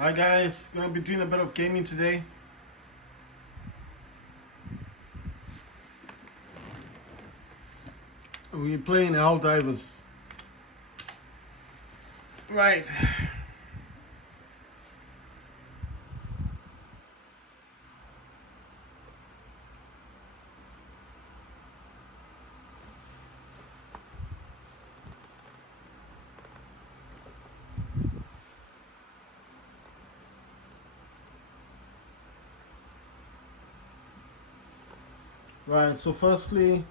Hi guys, gonna be doing a bit of gaming today. We're playing HELLDIVERS. Right. Right, so firstly,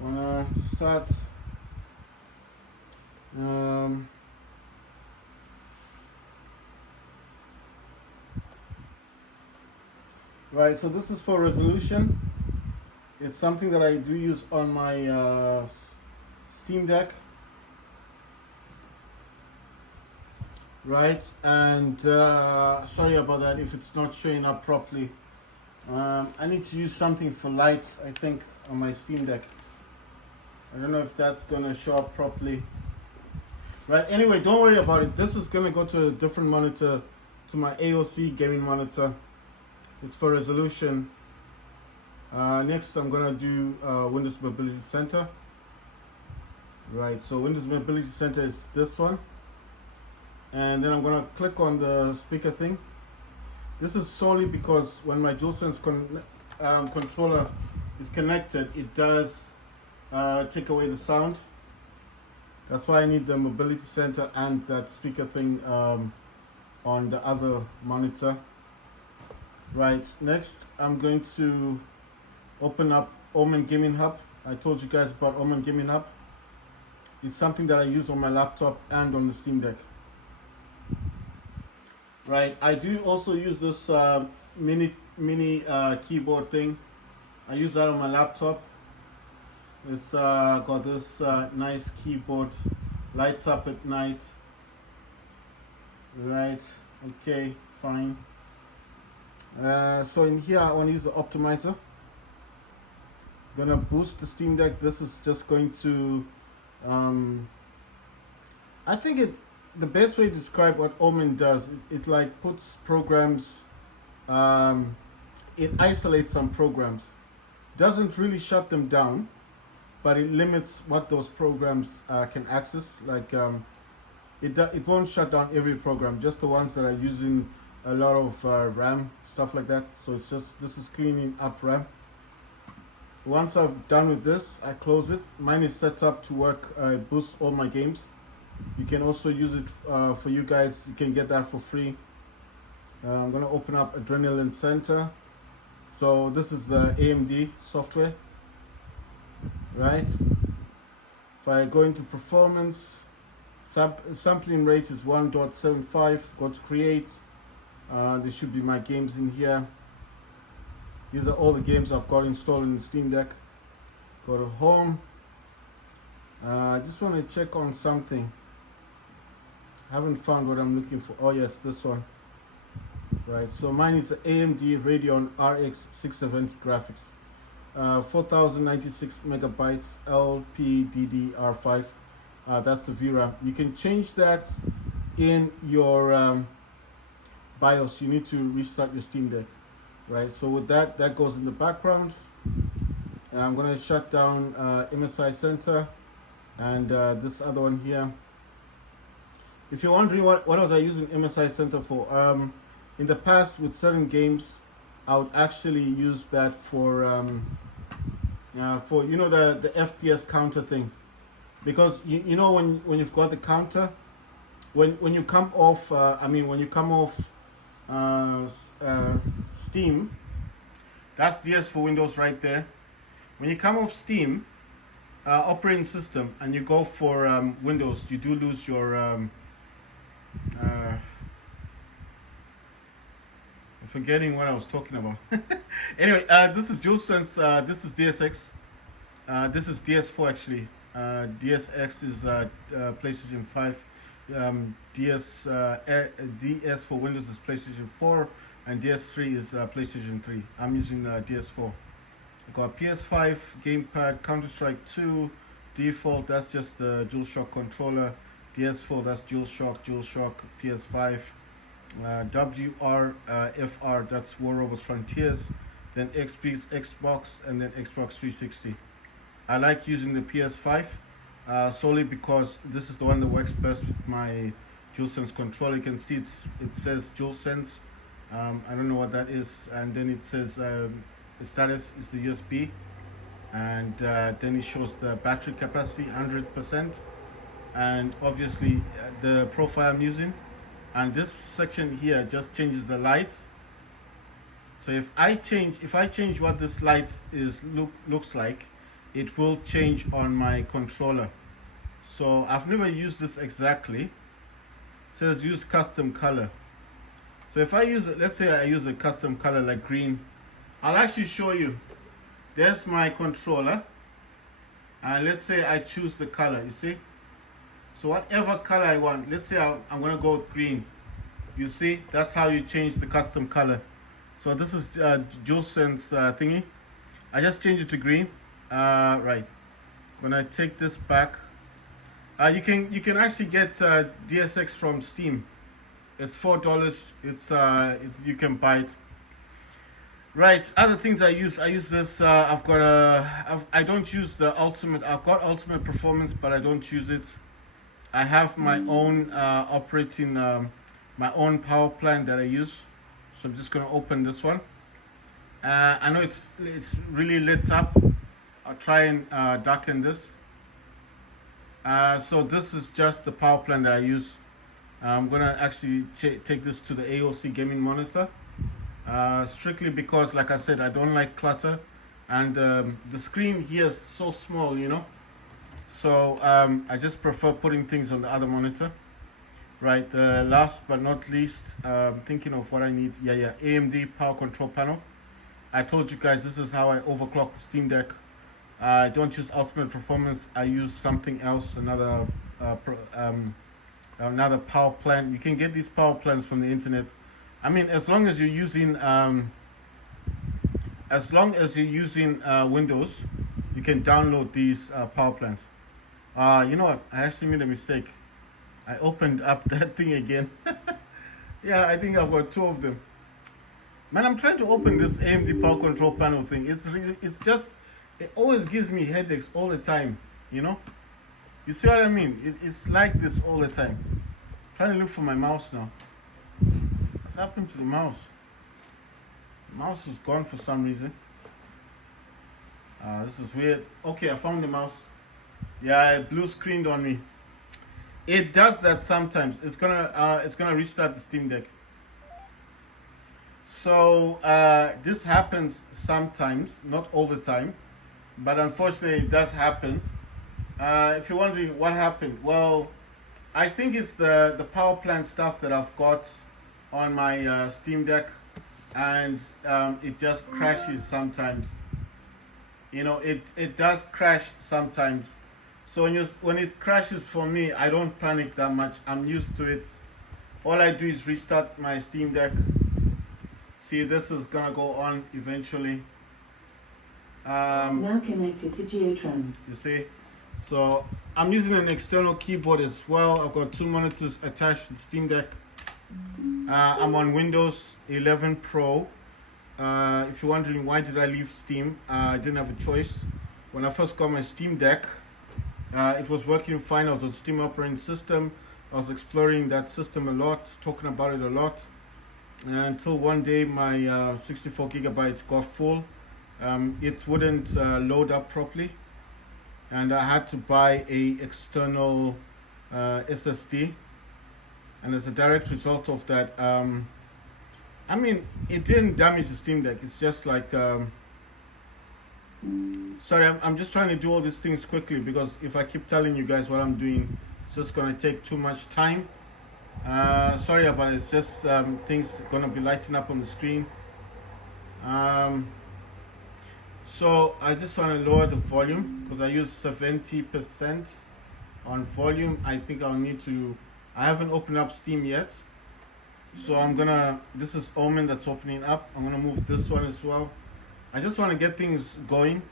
wanna start right, so this is for resolution. It's something that I do use on my Steam Deck. Right, and sorry about that if it's not showing up properly. I need to use something for light, I think, on my Steam Deck. I don't know if that's gonna show up properly. Right, anyway, don't worry about it. This is gonna go to a different monitor, to my AOC gaming monitor. It's for resolution. Next, I'm gonna do Windows Mobility Center. Right, so Windows Mobility Center is this one. And then I'm gonna click on the speaker thing. This is solely because when my DualSense controller is connected, it does take away the sound. That's why I need the mobility center and that speaker thing on the other monitor. Right, next I'm going to open up Omen Gaming Hub. I told you guys about Omen Gaming Hub. It's something that I use on my laptop and on the Steam Deck. Right, I do also use this mini keyboard thing. I use that on my laptop. It's got this nice keyboard, lights up at night. Right, okay, fine. So in here I want to use the optimizer. Gonna boost the Steam Deck. This is just going to I think the best way to describe what Omen does, it like puts programs, it isolates some programs, doesn't really shut them down, but it limits what those programs can access. Like it won't shut down every program, just the ones that are using a lot of RAM, stuff like that. So it's just, this is cleaning up RAM. Once I've done with this, I close it. Mine is set up to work, boost all my games. You can also use it for you guys. You can get that for free. I'm going to open up Adrenaline Center. So this is the AMD software, right? If I go into performance, sampling rate is 1.75. Go to create. There should be my games in here. These are all the games I've got installed in the Steam Deck. Go to home. I just want to check on something. Haven't found what I'm looking for. Oh yes, this one. Right, so mine is the AMD Radeon RX 670 graphics. 4096 megabytes LPDDR5. That's the VRAM. You can change that in your BIOS. You need to restart your Steam Deck. Right, so with that goes in the background. And I'm going to shut down MSI Center and this other one here. If you're wondering what was I using MSI Center for, in the past with certain games, I would actually use that for you know, the FPS counter thing, because you know when you've got the counter, when you come off, when you come off Steam, that's DS for Windows right there. When you come off Steam operating system and you go for Windows, you do lose your I'm forgetting what I was talking about. Anyway, this is DualSense, this is DSX, this is DS4 actually. DSX is PlayStation 5. DS for Windows is PlayStation 4, and DS3 is PlayStation 3. I'm using DS4. I got PS5 gamepad, Counter-Strike 2 default. That's just the DualShock controller, DS4, that's DualShock, PS5, WRFR, that's War Robots Frontiers, then XP's Xbox, and then Xbox 360. I like using the PS5 solely because this is the one that works best with my DualSense controller. You can see it says DualSense. I don't know what that is, and then it says status is the USB, and then it shows the battery capacity 100%, and obviously the profile I'm using. And this section here just changes the light. So if I change what this light looks like, it will change on my controller. So I've never used this exactly. It says use custom color. So if I use it, let's say I use a custom color like green, I'll actually show you. There's my controller, and let's say I choose the color, you see. So whatever color I want, let's say I'm gonna go with green. You see, that's how you change the custom color. So this is DualSense thingy. I just changed it to green. Right. When I take this back, you can actually get DSX from Steam. It's $4. It's you can buy it. Right. Other things I use this. I don't use the ultimate. I've got ultimate performance, but I don't use it. I have my own operating, my own power plant that I use. So I'm just gonna open this one. I know it's really lit up. I'll try and darken this. So this is just the power plant that I use. I'm gonna actually take this to the AOC gaming monitor, strictly because, like I said, I don't like clutter, and the screen here is so small, you know. So I just prefer putting things on the other monitor. Right. Last but not least, thinking of what I need. Yeah. AMD power control panel. I told you guys this is how I overclock the Steam Deck. I don't use ultimate performance. I use something else, another power plant. You can get these power plants from the internet. I mean, as long as you're using Windows, you can download these power plants. You know what? I actually made a mistake. I opened up that thing again. Yeah, I think I've got two of them. Man, I'm trying to open this AMD power control panel thing. It always gives me headaches all the time, you know? You see what I mean? It's like this all the time. I'm trying to look for my mouse now. What's happened to the mouse? The mouse is gone for some reason. This is weird. Okay, I found the mouse. Yeah, it blue screened on me. It does that sometimes. It's gonna restart the Steam Deck. So this happens sometimes, not all the time, but unfortunately it does happen. If you're wondering what happened, well, I think it's the power plant stuff that I've got on my Steam Deck, and it just crashes sometimes. You know, it does crash sometimes. So when it crashes for me, I don't panic that much. I'm used to it. All I do is restart my Steam Deck. See, this is gonna go on eventually. Now connected to Geotrans. You see, so I'm using an external keyboard as well. I've got two monitors attached to the Steam Deck. I'm on Windows 11 Pro. If you're wondering why did I leave Steam, I didn't have a choice. When I first got my Steam Deck, it was working fine. I was on Steam operating system. I was exploring that system a lot, talking about it a lot, until one day my 64 gigabytes got full. It wouldn't load up properly, and I had to buy a external SSD. And as a direct result of that, I mean, it didn't damage the Steam Deck. It's just like, sorry, I'm just trying to do all these things quickly, because if I keep telling you guys what I'm doing, it's just gonna take too much time. Sorry about it. It's just things gonna be lighting up on the screen. So I just want to lower the volume because I use 70% on volume. I think I'll need to. I haven't opened up Steam yet, so I'm gonna. This is Omen that's opening up. I'm gonna move this one as well. I just want to get things going.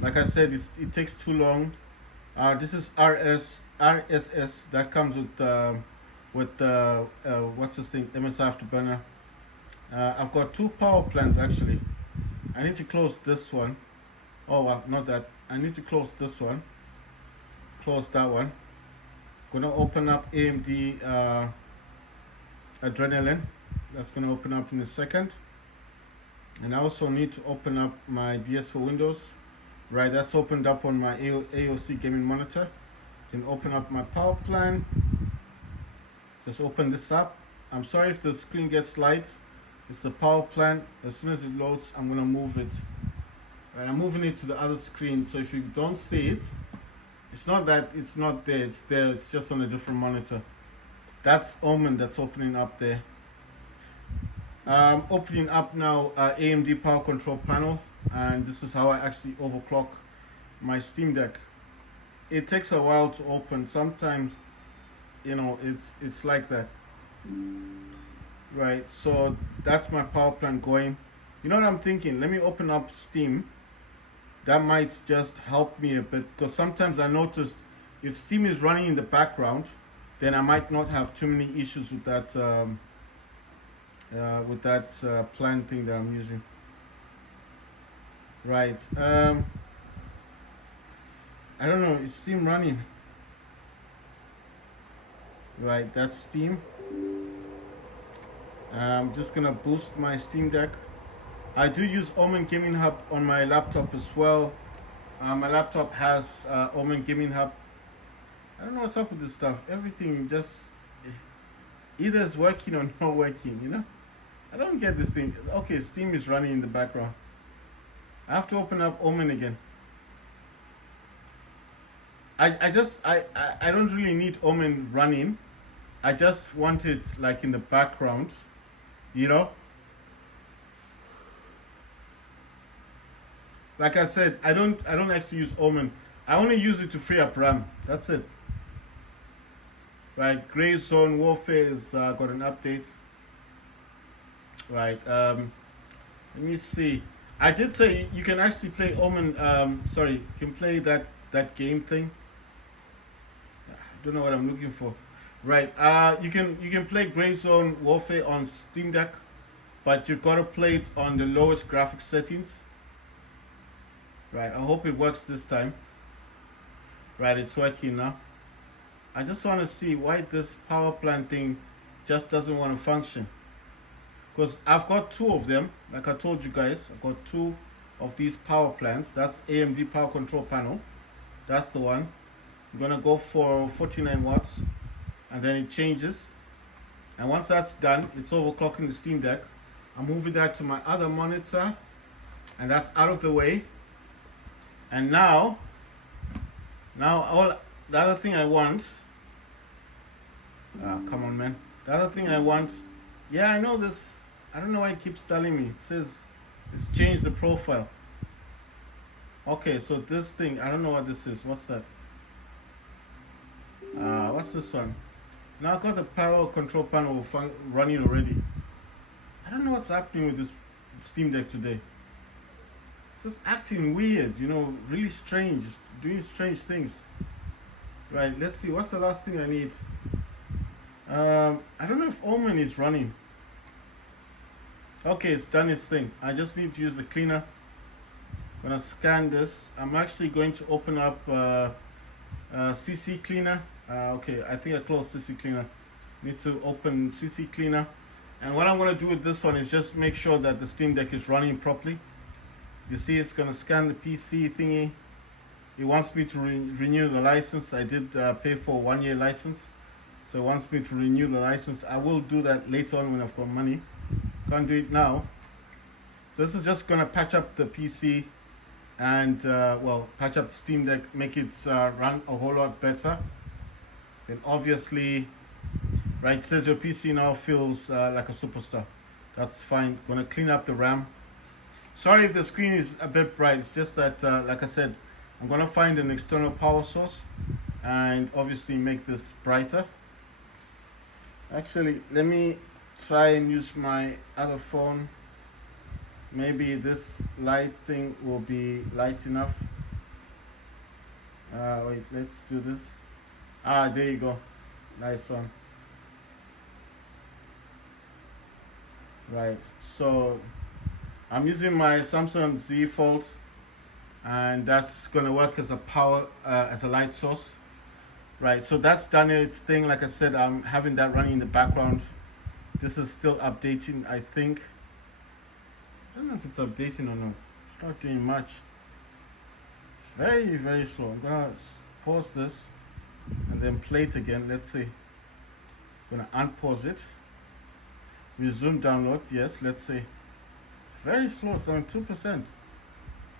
Like I said, it takes too long. This is RSS that comes with the what's this thing, MS Afterburner. I've got two power plants actually. I need to close this one. Oh, well, not that. I need to close this one. Close that one. Gonna open up AMD Adrenaline. That's gonna open up in a second. And I also need to open up my DS for Windows. Right, that's opened up on my AOC gaming monitor. Then open up my power plan. Just open this up. I'm sorry if the screen gets light. It's the power plan. As soon as it loads, I'm gonna move it. Right, I'm moving it to the other screen. So if you don't see it, it's not that it's not there. It's there. It's just on a different monitor. That's Omen that's opening up there. Opening up now AMD power control panel, and this is how I actually overclock my Steam Deck. It takes a while to open. Sometimes, you know, it's like that. Right, so that's my power plant going. You know what I'm thinking? Let me open up Steam. That might just help me a bit, because sometimes I noticed if Steam is running in the background, then I might not have too many issues with that plan thing that I'm using. Right. I don't know. Is Steam running? Right. That's Steam. I'm just gonna boost my Steam Deck. I do use Omen Gaming Hub on my laptop as well. My laptop has Omen Gaming Hub. I don't know what's up with this stuff. Everything just either is working or not working, you know? I don't get this thing. Okay, Steam is running in the background. I have to open up Omen again. I don't really need Omen running. I just want it like in the background, you know? Like I said, I don't actually use Omen. I only use it to free up RAM. That's it. Right, Grey Zone Warfare has got an update. Right, let me see. I did say you can actually play Omen. Sorry, you can play that game thing. I don't know what I'm looking for. Right, you can play Grey Zone Warfare on Steam Deck, but you've got to play it on the lowest graphics settings. Right, I hope it works this time. Right, it's working now. I just want to see why this power plant thing just doesn't want to function. Because I've got two of them, like I told you guys. I've got two of these power plants. That's AMD power control panel. That's the one. I'm going to go for 49 watts. And then it changes. And once that's done, it's overclocking the Steam Deck. I'm moving that to my other monitor. And that's out of the way. And now all the other thing I want. Come on, man. The other thing I want. Yeah, I know this. I don't know why it keeps telling me. It says it's changed the profile. Okay, so this thing, I don't know what this is. What's that? What's this one? Now I've got the power control panel running already. I don't know what's happening with this Steam Deck today. It's just acting weird, you know, really strange, doing strange things. Right, let's see, what's the last thing I need? I don't know if Omen is running. Okay, it's done its thing. I just need to use the cleaner. I'm gonna scan this. I'm actually going to open up CC Cleaner. Okay, I think I closed CC Cleaner. Need to open CC Cleaner. And what I'm gonna do with this one is just make sure that the Steam Deck is running properly. You see, it's gonna scan the PC thingy. It wants me to renew the license. I did pay for a 1-year license. So it wants me to renew the license. I will do that later on when I've got money. Can't do it now. So this is just gonna patch up the PC and well, patch up the Steam Deck, make it run a whole lot better. Then obviously, right, it says your PC now feels like a superstar. That's fine. Gonna clean up the RAM. Sorry if the screen is a bit bright. It's just that, like I said, I'm gonna find an external power source and obviously make this brighter. Actually, let me try and use my other phone. Maybe this light thing will be light enough. Wait, let's do this. Ah, there you go. Nice one. Right. So I'm using my Samsung Z Fold, and that's gonna work as a power as a light source. Right. So that's done its thing. Like I said, I'm having that running in the background. This is still updating. I think. I don't know if it's updating or not. It's not doing much. It's very slow. I'm gonna pause this and then play it again. Let's see. I'm gonna unpause it. Resume download. Yes. Let's see. Very slow. It's on 2%.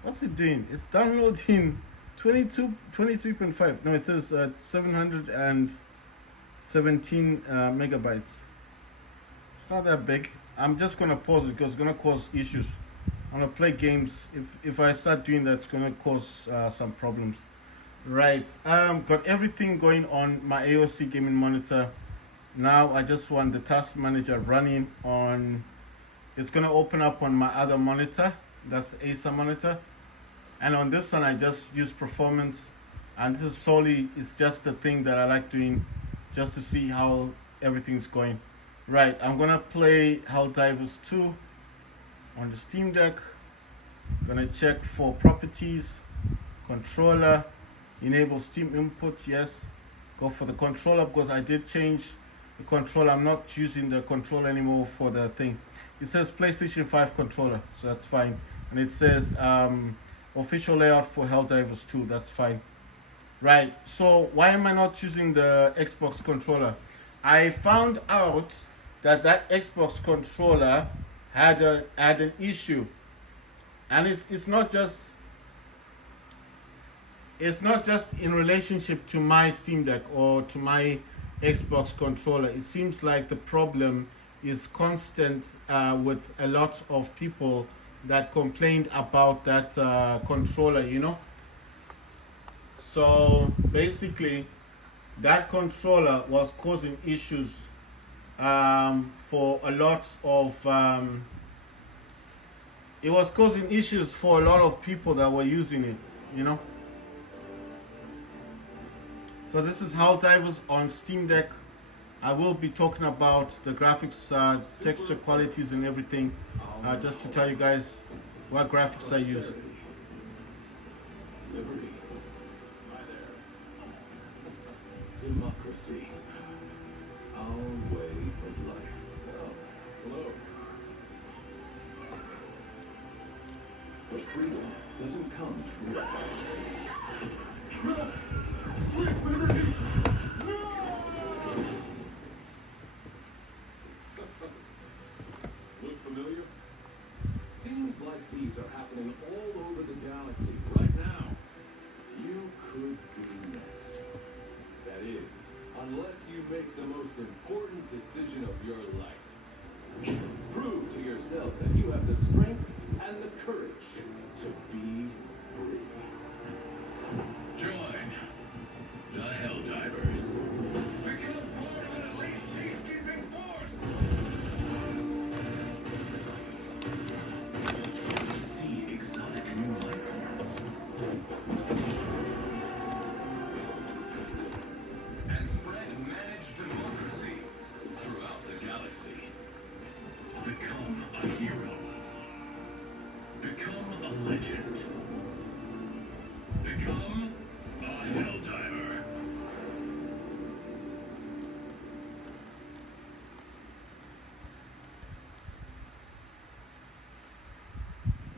What's it doing? It's downloading 23.5. No, it says 717 megabytes. It's not that big. I'm just gonna pause it because it's gonna cause issues. I'm gonna play games. If I start doing that, it's gonna cause some problems. Right. Got everything going on my AOC gaming monitor. Now I just want the task manager running on. It's gonna open up on my other monitor. That's the Acer monitor. And on this one, I just use performance. And this is solely, it's just a thing that I like doing just to see how everything's going. Right, I'm gonna play Helldivers 2 on the Steam Deck. Gonna check for properties, controller, enable Steam input, yes. Go for the controller because I did change the controller. I'm not using the controller anymore for the thing. It says PlayStation 5 controller, so that's fine. And it says official layout for Helldivers 2, that's fine. Right, so why am I not using the Xbox controller? I found out that Xbox controller had an issue, and it's not just in relationship to my Steam Deck or to my Xbox controller. It seems like the problem is constant with a lot of people that complained about that controller, you know. So basically, that controller was causing issues for a lot of it was causing issues for a lot of people that were using it, you know. So this is Helldivers on Steam Deck. I will be talking about the graphics, texture qualities and everything, just to tell you guys what graphics I use. Liberty. Hi there. Democracy. Our way of life. Oh, hello. But freedom doesn't come free. Sweet liberty! Look familiar? Scenes like these are happening all over the galaxy right now. You could be next. That is, unless you make the most important decision of your life. Prove to yourself that you have the strength and the courage to be free. Join the Helldivers. Become part of an elite peacekeeping force. See exotic new life forms. And spread managed democracy throughout the galaxy. Become a hero. Become a legend. Become a Helldiver.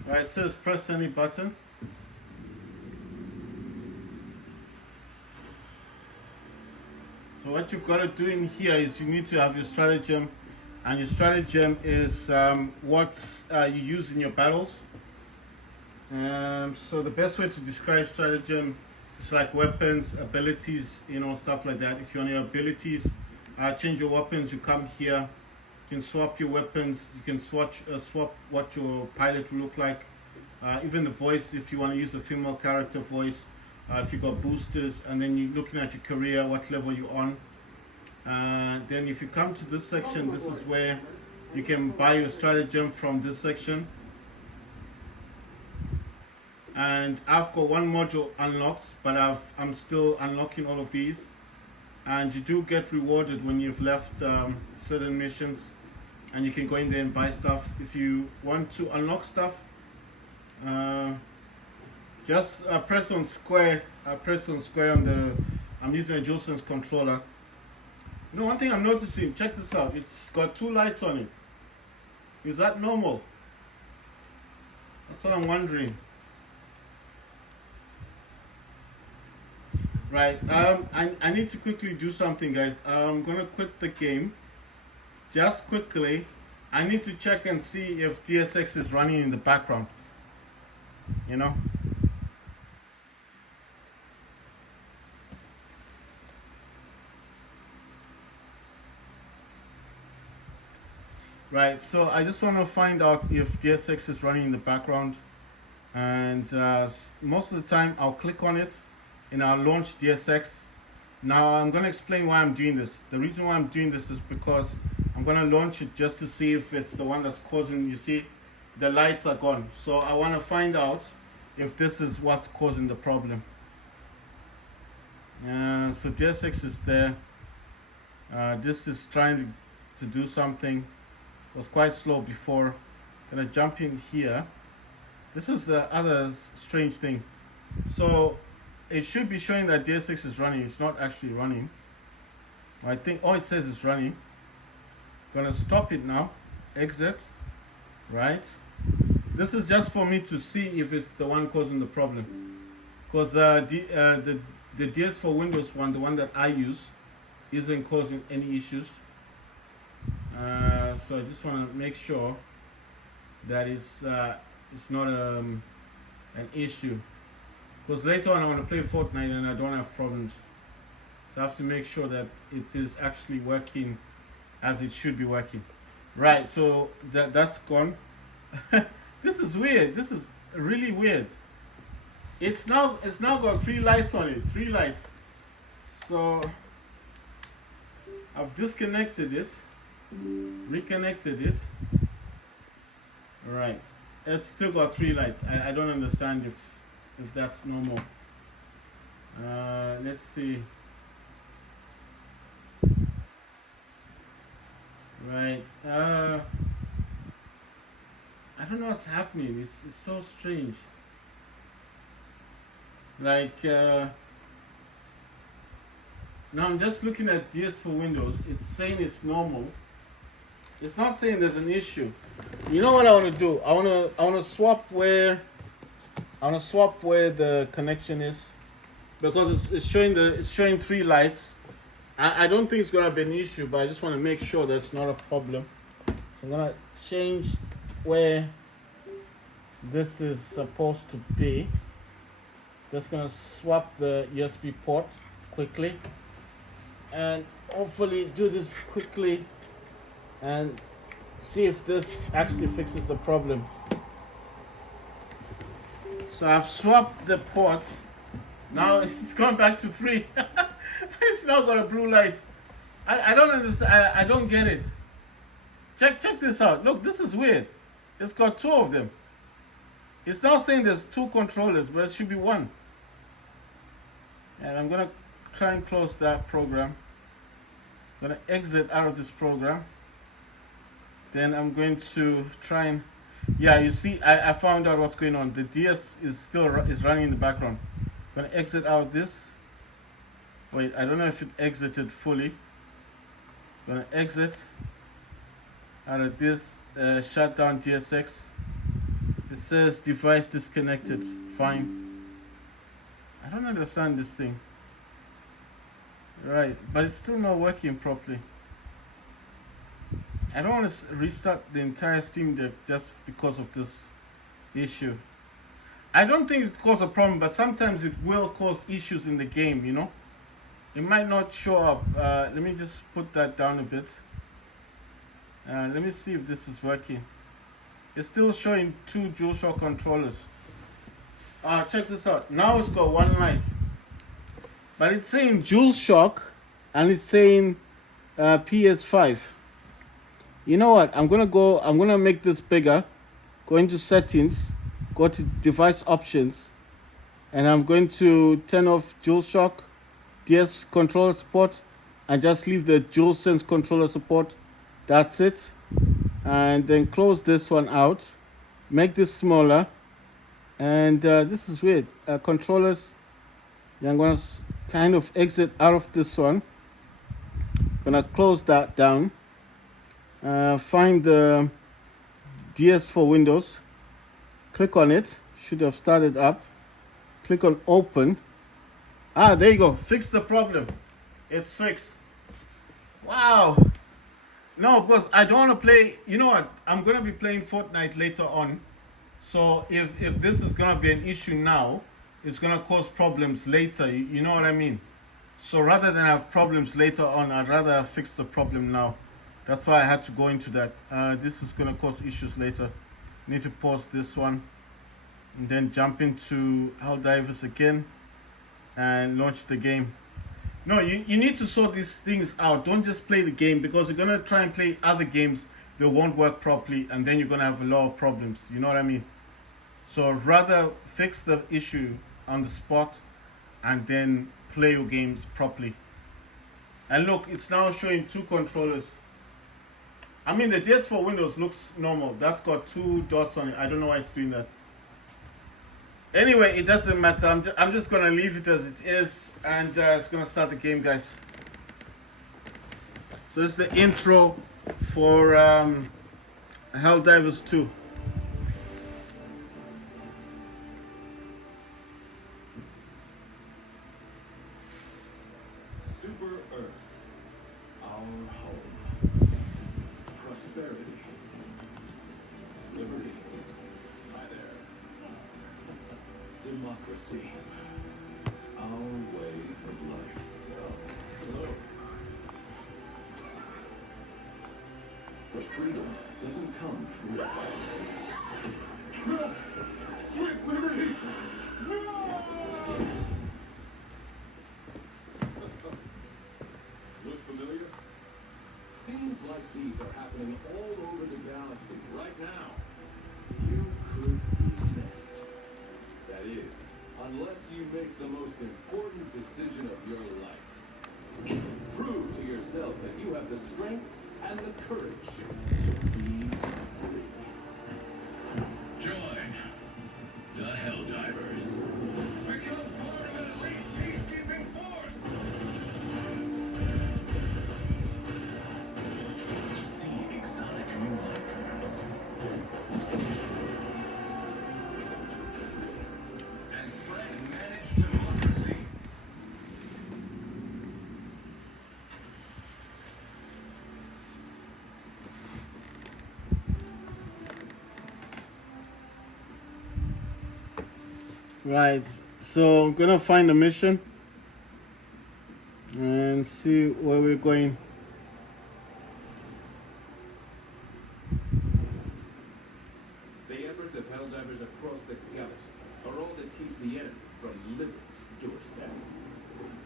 Right, it says press any button. So what you've got to do in here is you need to have your stratagem, and your stratagem is what you use in your battles. So the best way to describe stratagem is like weapons, abilities, you know, stuff like that. If you want your abilities, change your weapons, you come here. You can swap your weapons. You can swap what your pilot will look like. Even the voice, if you want to use a female character voice. If you got boosters, and then you're looking at your career, what level you're on. Then if you come to this section, this is where you can buy your stratagem from this section. And I've got one module unlocked, but I'm still unlocking all of these. and you do get rewarded when you've left certain missions, and you can go in there and buy stuff. If you want to unlock stuff, just press on square. Press on square on the. I'm using a DualSense controller. You know, one thing I'm noticing. Check this out. It's got 2 lights on it. Is that normal? That's what I'm wondering. Right. I need to quickly do something, guys. I'm gonna quit the game. Just quickly. I need to check and see if DSX is running in the background. You know. Right, so I just want to find out if DSX is running in the background, and most of the time I'll click on it and I'll launch DSX. Now I'm going to explain why I'm doing this. The reason why I'm doing this is because I'm going to launch it just to see if it's the one that's causing, you see, the lights are gone. So I want to find out if this is what's causing the problem. So DSX is there. This is trying to do something. It was quite slow before. Gonna jump in here. This is the other strange thing. So it should be showing that DSX is running. It's not actually running. I think, oh, it says it's running. Gonna stop it now. Exit. Right. This is just for me to see if it's the one causing the problem. Because the DS for Windows one, the one that I use, isn't causing any issues. So I just want to make sure that it's not an issue, because later on I want to play Fortnite and I don't have problems. So I have to make sure that it is actually working as it should be working. Right, so that's gone. This is weird. This is really weird. It's now got 3 lights on it. 3 lights. So I've disconnected it. Reconnected it. Right, it's still got 3 lights. I don't understand if that's normal. Let's see. Right, I don't know what's happening. It's so strange. Like now I'm just looking at DS for Windows. It's saying it's normal. It's not saying there's an issue. You know what I want to do? I want to swap where the connection is, because it's showing 3 lights. I don't think it's gonna be an issue, but I just want to make sure that's not a problem. So I'm gonna change where this is supposed to be. Just gonna swap the USB port quickly, and hopefully do this quickly and see if this actually fixes the problem. So I've swapped the ports. Now it's gone back to 3. It's now got a blue light. I don't understand. I don't get it. Check this out. Look, this is weird. It's got 2 of them. It's now saying there's 2 controllers, but it should be 1. And I'm gonna try and close that program. I'm gonna exit out of this program. Then I'm going to try and, yeah, you see, I found out what's going on. The DS is running in the background. I'm gonna exit out of this. Wait, I don't know if it exited fully. I'm gonna exit out of this, shut down DSX. It says device disconnected. Fine. I don't understand this thing. Right, but it's still not working properly. I don't want to restart the entire Steam Deck just because of this issue. I don't think it causes a problem, but sometimes it will cause issues in the game, you know. It might not show up. Let me just put that down a bit. Let me see if this is working. It's still showing 2 DualShock controllers. Check this out. Now it's got 1 light, but it's saying DualShock and it's saying PS5. You know what? I'm gonna make this bigger. Go into settings, go to device options, and I'm going to turn off DualShock DS controller support and just leave the DualSense controller support. That's it. And then close this one out. Make this smaller. And this is weird. Controllers. I'm going to kind of exit out of this one. Gonna close that down. Find the DS for Windows. Click on it. Should have started up. Click on open. Ah, there you go. Fix the problem. It's fixed. Wow. No, because I don't want to play. You know what? I'm gonna be playing Fortnite later on. So if this is gonna be an issue now, it's gonna cause problems later. You know what I mean? So rather than have problems later on, I'd rather have fixed the problem now. That's why I had to go into that. This is gonna cause issues later. Need to pause this one and then jump into HELLDIVERS again and launch the game. No, you need to sort these things out. Don't just play the game, because you're gonna try and play other games that won't work properly, and then you're gonna have a lot of problems. You know what I mean? So rather fix the issue on the spot and then play your games properly. And look, it's now showing 2 controllers. I mean, the DS for Windows looks normal. That's got 2 dots on it. I don't know why it's doing that. Anyway, it doesn't matter. I'm just gonna leave it as it is, and it's gonna start the game, guys. So this is the intro for HELLDIVERS 2. Super Earth, our home. Prosperity. Liberty. Hi there. Democracy. Our way of life. Hello. But freedom doesn't come free. Sweet liberty! Look familiar? Scenes like these are happening all over the galaxy right now. You could be next. That is, unless you make the most important decision of your life. Prove to yourself that you have the strength and the courage to be free. Join the HELLDIVERS. Become part of an elite peacekeeping force. See exotic new life forms. And spread and manage democracy. Right, so I'm gonna find a mission and see where we're going. The efforts of HELLDIVERS across the galaxy are all that keeps the enemy from Liberty's doorstep.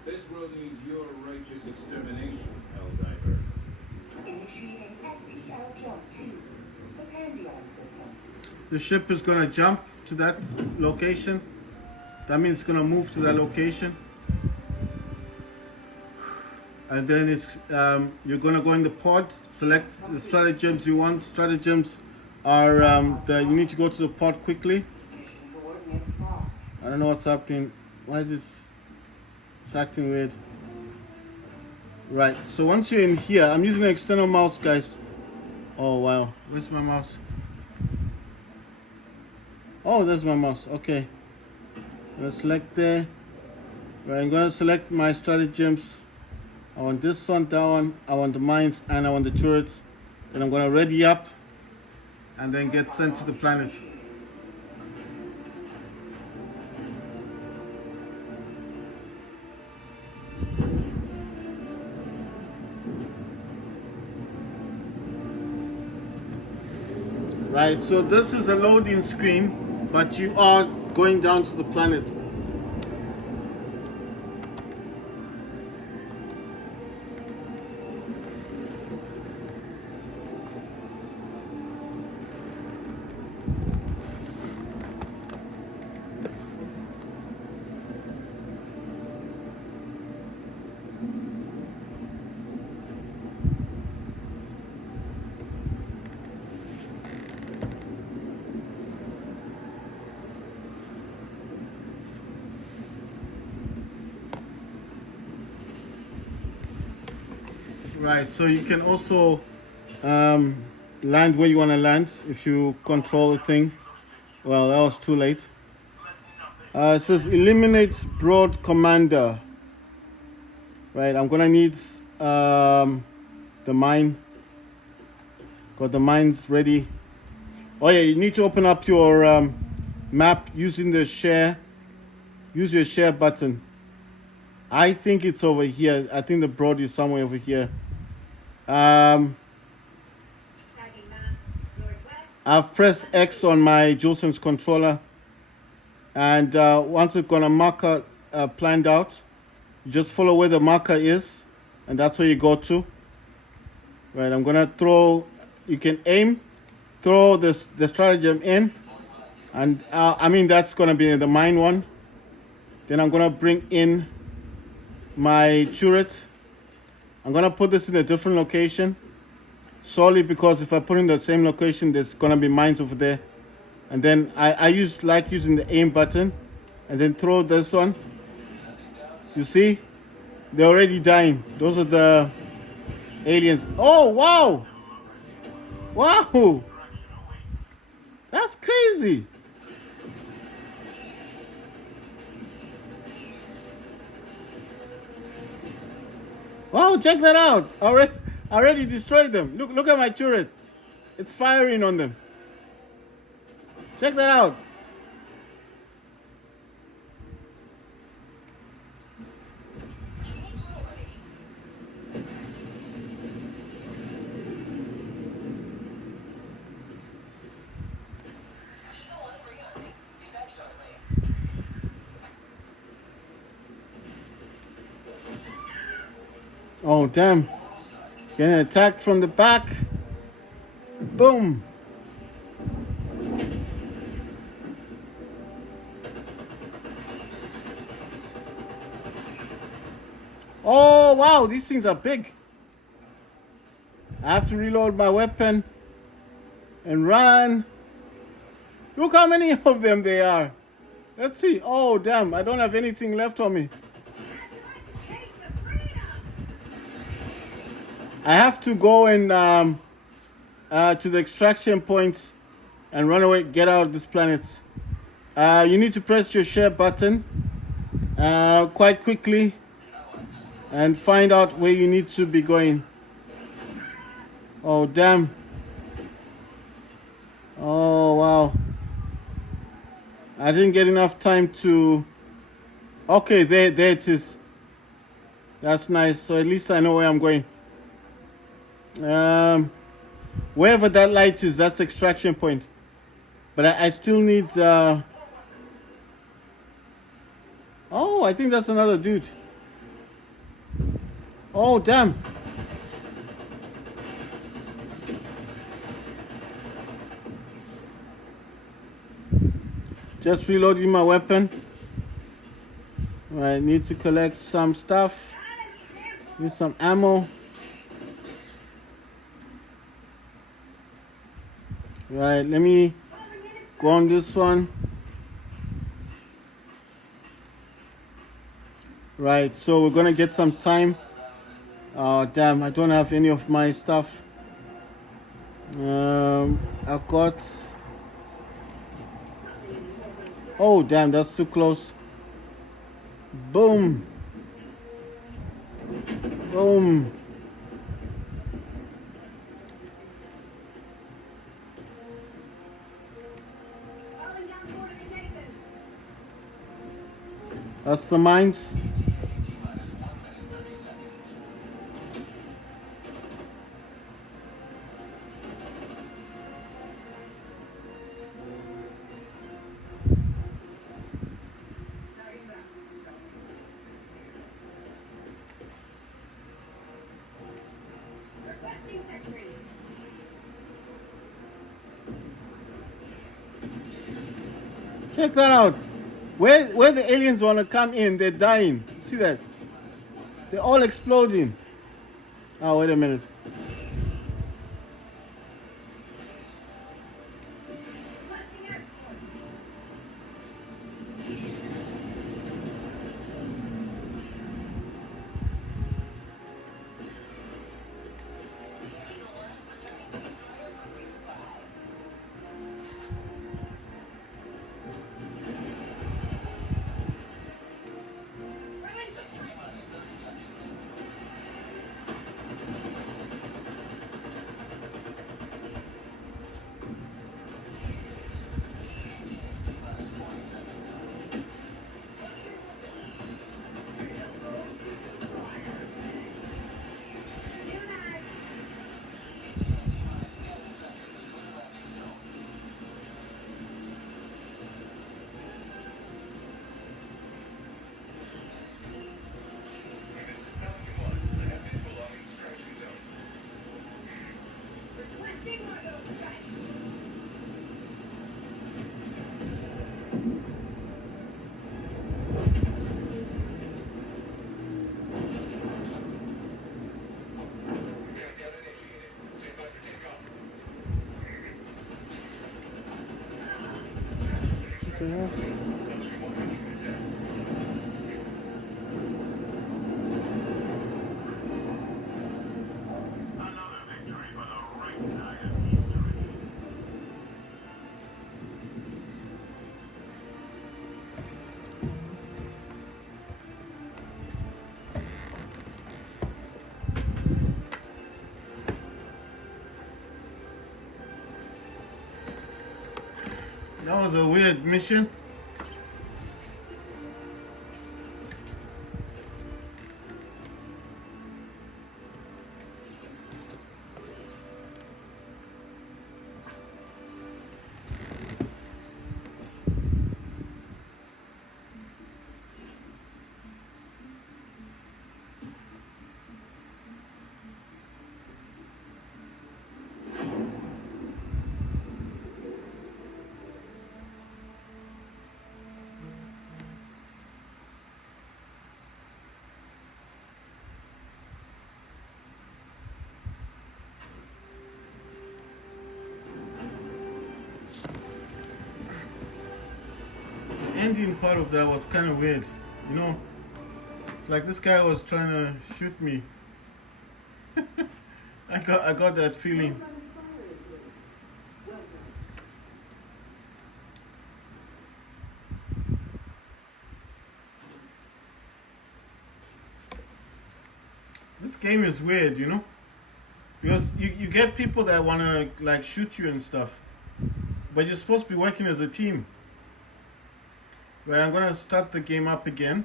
This world needs your righteous extermination, HELLDIVER. Initiating FTL jump to the Pandion system. The ship is gonna jump to that location. That means it's gonna move to that location, and then it's you're gonna go in the pod, select the stratagems you want. Stratagems are you need to go to the pod quickly. Mission coordinates locked. I don't know what's happening. Why is this? It's acting weird. Right. So once you're in here, I'm using an external mouse, guys. Oh wow, where's my mouse? Oh, there's my mouse. Okay. I'm gonna select there. Right, I'm gonna select my stratagems. I want this one, that one. I want the mines, and I want the turrets. Then I'm gonna ready up, and then get sent to the planet. Right, so this is a loading screen, but you are going down to the planet. Right. So you can also land where you want to land if you control the thing. Well, that was too late. It says eliminate broad commander. Right. I'm gonna need the mine. Got the mines ready. Oh yeah, you need to open up your map using the share. Use your share button. I think it's over here. I think the broad is somewhere over here. I've pressed X on my Jolson's controller, and once it's got a marker planned out, you just follow where the marker is, and that's where you go to. Right, I'm gonna throw. You can aim, throw the stratagem in, and I mean that's gonna be the mine one. Then I'm gonna bring in my turret. I'm gonna put this in a different location, solely because if I put in the same location, there's gonna be mines over there. And then I like using the aim button, and then throw this one. You see, they're already dying. Those are the aliens. Oh wow, wow, that's crazy. Wow, check that out. Already destroyed them. Look at my turret. It's firing on them. Check that out. Oh, damn. Getting attacked from the back. Boom. Oh, wow. These things are big. I have to reload my weapon and run. Look how many of them there are. Let's see. Oh, damn. I don't have anything left on me. I have to go and to the extraction point and run away, get out of this planet. You need to press your share button quite quickly and find out where you need to be going. Oh, damn. Oh, wow. I didn't get enough time to... Okay, there it is. That's nice. So at least I know where I'm going. Wherever that light is, that's the extraction point. But I still need oh, I think that's another dude. Oh, damn. Just reloading my weapon. I need to collect some stuff. Need some ammo. Right, let me go on this one. Right, so we're gonna get some time. Oh, damn, I don't have any of my stuff. I've got... Oh, damn, that's too close. Boom. Boom. That's the mines. Check that out. Where the aliens want to come in, they're dying. See that? They're all exploding. Oh, wait a minute. What the hell? Another victory for the right side of history. That was a weird mission. Ending part of that was kind of weird, you know. It's like this guy was trying to shoot me. I got that feeling. Well done, fire is Liz. Well done. This game is weird, you know, because you get people that want to like shoot you and stuff, but you're supposed to be working as a team. Right, I'm gonna start the game up again.